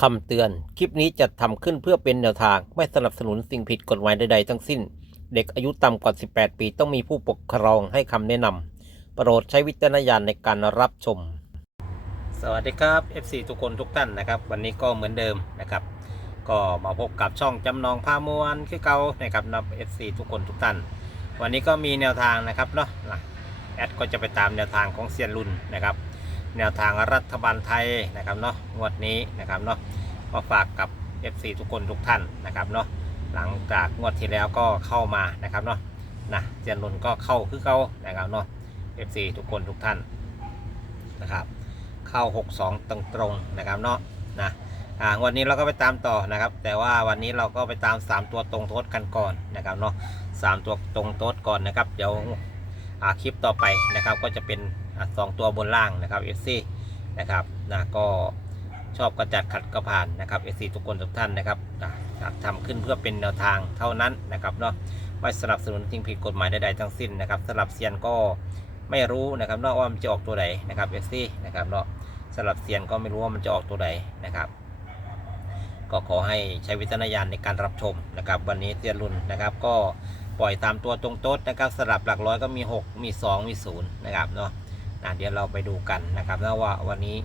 คำเตือน คลิปนี้จะทำขึ้นเพื่อเป็นแนวทาง ไม่สนับสนุนสิ่งผิดกฎหมายใดๆทั้งสิ้น เด็กอายุต่ำกว่า 18 ปีต้องมีผู้ปกครองให้คำแนะนำโปรดใช้วิจารณญาณในการรับชม สวัสดีครับ FC ทุกคนทุกท่านนะครับ วันนี้ก็เหมือนเดิมนะครับ ก็มาพบกับช่องจำนองพามวนคือเก่านะครับนับ FC ทุกคนทุกท่าน วันนี้ก็มีแนวทางนะครับเนาะแอดก็จะไปตามแนวทางของเซียนรุ่นนะครับ แนวทางรัฐบาลไทยนะครับเนาะงวดนี้นะครับเนาะมาฝากกับ FC ทุกคนทุกท่านนะครับเนาะหลังจากงวดที่แล้วก็เข้ามานะครับเนาะนะเซียนรุ่นก็เข้าคือเข้านะครับเนาะ FC ทุกคนทุกท่านนะครับเข้า 62 ตรงตรงนะครับเนาะนะอ่างวดนี้เราก็ไปตามต่อนะครับ แต่ว่าวันนี้เราก็ไปตาม 3 ตัวตรงโทษกันก่อนนะครับเนาะสามตัวตรงโทษก่อนนะครับ เดี๋ยวคลิปต่อไปนะครับก็จะเป็น สองตัวบนล่างนะครับ FC นะครับนะก็ชอบก็จัดขัดก็ผ่านนะครับ FC ทุกคนทุกท่านนะครับอ่าทำขึ้นเพื่อเป็นแนวทางเท่านั้นนะครับเนาะไม่สนับสนุนสิ่งผิดกฎหมายใดๆทั้งสิ้นนะครับสำหรับเซียนก็ไม่รู้นะครับเนาะว่ามันจะออกตัวไหนนะครับ FC นะครับเนาะสำหรับเซียนก็ไม่รู้ว่ามันจะออกตัวไหนนะครับ ก็ขอให้ใช้วิจารณญาณในการรับชมนะครับ วันนี้เซียนรุ่นนะครับ ก็ปล่อยตามตัวตรงโต๊ดนะครับสลับหลักร้อยก็มี 6 มี 2 มี0นะครับเนาะ เดี๋ยวเราไปดูกันนะครับนะว่าวันนี้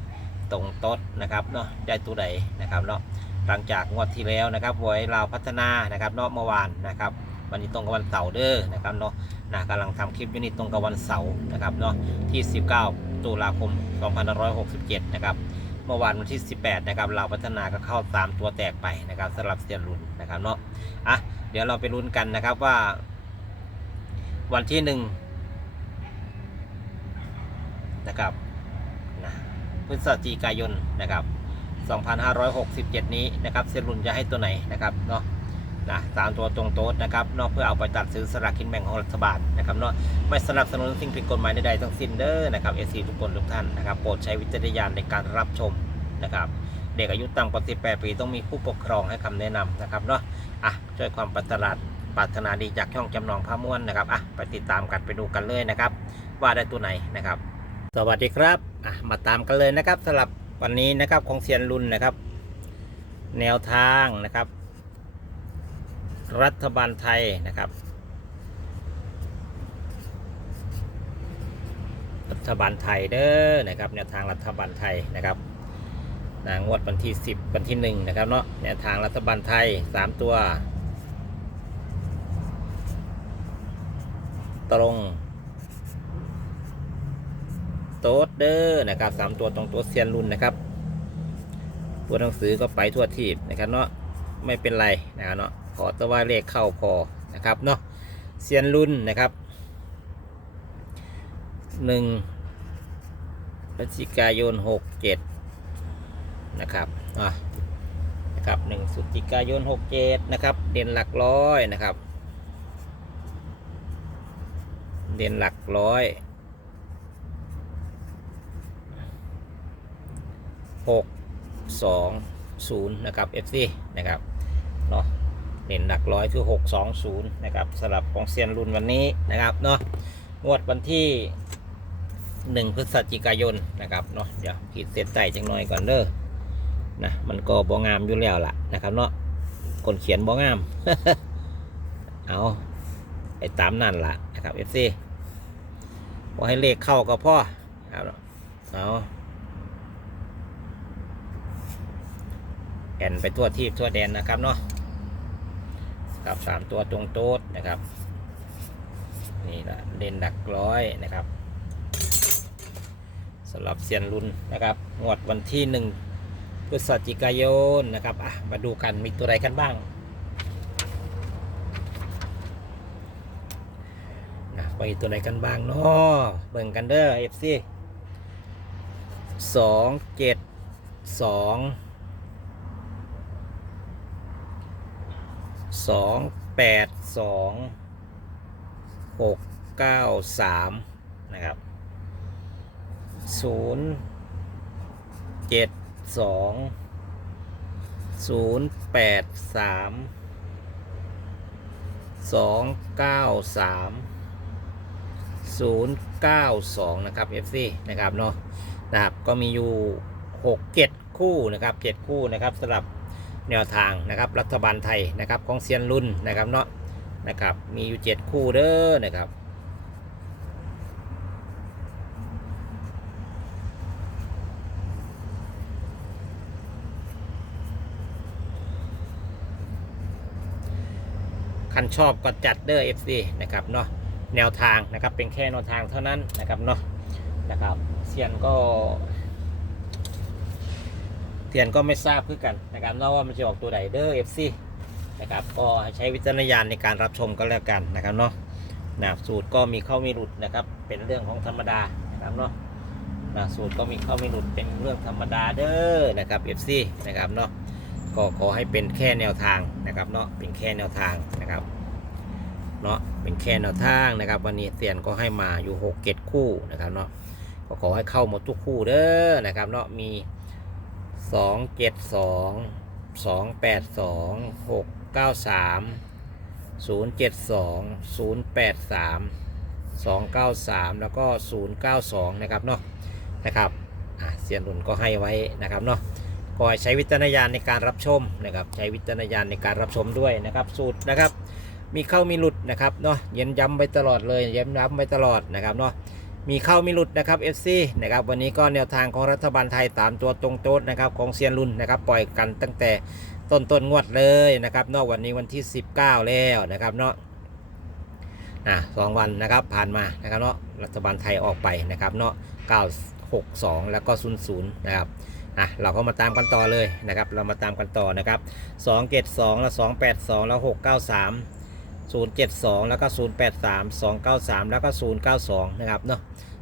ตรงต๊ดนะครับเนาะได้ตัวใดนะครับเนาะหลังจากงวดที่แล้วนะครับหวยเราพัฒนานะครับเนาะเมื่อวานนะครับวันนี้ตรงกับวันเสาร์เด้อนะครับเนาะนะกำลังทำคลิปอยู่นี่ตรงกับวันเสาร์นะครับเนาะที่ 19 ตุลาคม 2567 นะครับเมื่อวานวันที่ 18 นะครับเราพัฒนาก็เข้าตามตัวแตกไปนะครับสำหรับเซียรุ่นนะครับเนาะอะเดี๋ยวเราไปลุ้นกันนะครับว่า วันที่ห นะครับนะพฤศจิกายนนะครับ2567 นี้นะครับเซรุนจะให้ตัวไหนนะครับเนาะนะตามตัวตรงโต๊ดนะครับเนาะเพื่อเอาไปตัดซื้อสลากกินแบ่งของรัฐบาลนะครับเนาะไม่สนับสนุนสิ่งผิดกฎหมายใดๆทั้งสิ้นเด้อนะครับเอซีทุกคนทุกท่านนะครับโปรดใช้วิจารณญาณในการรับชมนะครับเด็กอายุต่ำกว่า 18 ปีต้องมีผู้ปกครองให้คำแนะนำนะครับเนาะอะช่วยความปรารถนาปรารถนาดีจากช่องจำลองพระม้วนนะครับอะไปติดตามกันไปดูกันเลยนะครับ ว่าได้ตัวไหนนะครับ สวัสดีครับมาตามกันเลยนะครับสำหรับวันนี้นะครับของเซียนรุ่นนะครับ แนวทางนะครับ รัฐบาลไทยนะครับ รัฐบาลไทยเด้อนะครับ แนวทางรัฐบาลไทยนะครับนะงวดวันที่ 10 วันที่ 1 นะครับเนาะแนวทางรัฐบาลไทย 3 ตัว ตรง โต๊ดเด้อนะครับ3ตัวตรงตัวเซียนรุ่นนะครับตัวหนังสือก็ไปทั่วทีบนะครับเนาะไม่เป็นไรนะครับเนาะขอต่ว่าเลขเข้าพอนะครับเนาะเซียนรุ่นนะครับ1พฤศจิกายน67นะครับอะนะครับหนึ่งสุจิกายนหกเจ็ดนะครับ เด่นหลักร้อยนะครับ เด่นหลักร้อย หกสองศูนย์นะครับ FC นะครับเนาะเด่นหลักร้อยคือหกสองศูนย์นะครับสลับของเซียนรุ่นวันนี้นะครับเนาะงวดวันที่หนึ่งพฤศจิกายนนะครับเนาะเดี๋ยวขีดเส้นใต้จังหน่อยก่อนเด้อนะมันก็บ่งามอยู่แล้วล่ะนะครับเนาะคนเขียนบ่งาม เอาไปตามนั่นล่ะนะครับ FC พอให้เลขเข้าก็พอครับเอา แอนไปทั่วทีบทั่วแดนนะครับเนาะกับสามตัวตรงโต๊ดนะครับ นี่ละเด่นดักร้อยนะครับสำหรับเซียนรุ่นนะครับงวดวันที่หนึ่งพฤศจิกายนนะครับอะมาดูกันมีตัวอะไรกันบ้างนะไปตัวไหนกันบ้างเนาะเบิ่งกันเด้อเอฟซีสองเจ็ดสอง สองแปดสองหกเก้าสามนะครับศูนย์เจ็ดสองศูนย์แปดสามสองเก้าสามศูนย์เก้าสองนะครับ FC นะครับเนาะนะครับก็มีอยู่หกเจ็ดคคู่นะครับเจ็ดคู่นะครับสำหรับ แนวทางนะครับรัฐบาลไทยนะครับของเซียนรุ่นนะครับเนาะนะครับมีอยู่เจ็ดคู่เด้อนะครับคันชอบก็จัดเด้อ FC นะครับเนาะแนวทางนะครับเป็นแค่แนวทางเท่านั้นนะครับเนาะนะครับเซียนก็ เซียนก็ไม่ทราบคือกันนะครับเนาะว่ามันจะออกตัวไหนเด้อ FC นะครับก็ใช้วิจารณญาณในการรับชมก็แล้วกันนะครับเนาะนะสูตรก็มีเข้ามีหลุดนะครับ เป็นเรื่องของธรรมดานะครับเนาะนะสูตรก็มีเข้ามีหลุดเป็นเรื่องธรรมดาเด้อนะครับ FC นะครับเนาะก็ขอให้เป็นแค่แนวทางนะครับเนาะเป็นแค่แนวทางนะครับเนาะเป็นแค่แนวทางนะครับ วันนี้เตียนก็ให้มาอยู่หกเกตคู่นะครับเนาะก็ขอให้เข้าหมดทุกคู่เด้อนะครับเนาะมี สองเจ็ดสองสองแปดสองหกเก้าสามศูนย์เจ็ดสองศูนย์แปดสามสองเก้าสามแล้วก็ศูนย์เก้าสองนะครับเนาะนะครับเซียนหนุนก็ให้ไว้นะครับเนาะก็ใช้วิจารณญาณในการรับชมนะครับ ใช้วิจารณญาณในการรับชมด้วยนะครับ สูตรนะครับ มีเข้ามีหลุดนะครับเนาะเย็นย้ำไปตลอดเลยเย็นย้ำไปตลอดนะครับเนาะ มีเข้ามีหลุดนะครับ FC นะครับวันนี้ก็แนวทางของรัฐบาลไทยตามตัวตรงโต๊ดนะครับของเซียนรุ่นนะครับปล่อยกันตั้งแต่ต้นต้นงวดเลยนะครับนาะวันนี้วันที่ 19 แล้วนะครับเนาะอะสองวันนะครับผ่านมานะครับเนาะรัฐบาลไทยออกไปนะครับเนาะ962 แล้วก็ 00 นะครับอะเราก็มาตามกันต่อเลยนะครับเรามาตามกันต่อนะครับ2 7 2แล้ว2 8 2แล้ว6 0 7 2 แล้วก็ 0 8 3 2 9 3 แล้วก็ 0 9 2 นะครับเนาะ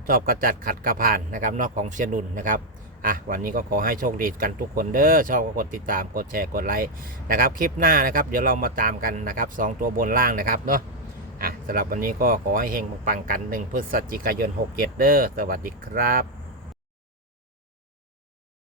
ชอบกระจัดขัดกระผ่านนะครับนอกของเชียนนุนนะครับอะวันนี้ก็ขอให้โชคดีกันทุกคนเด้อชอบก็กดติดตามกดแชร์กดไลค์นะครับคลิปหน้านะครับเดี๋ยวเรามาตามกันนะครับสองตัวบนล่างนะครับเนาะอะสำหรับวันนี้ก็ขอให้เฮงปังกัน1พฤศจิกายน6เเด้อสวัสดีครับ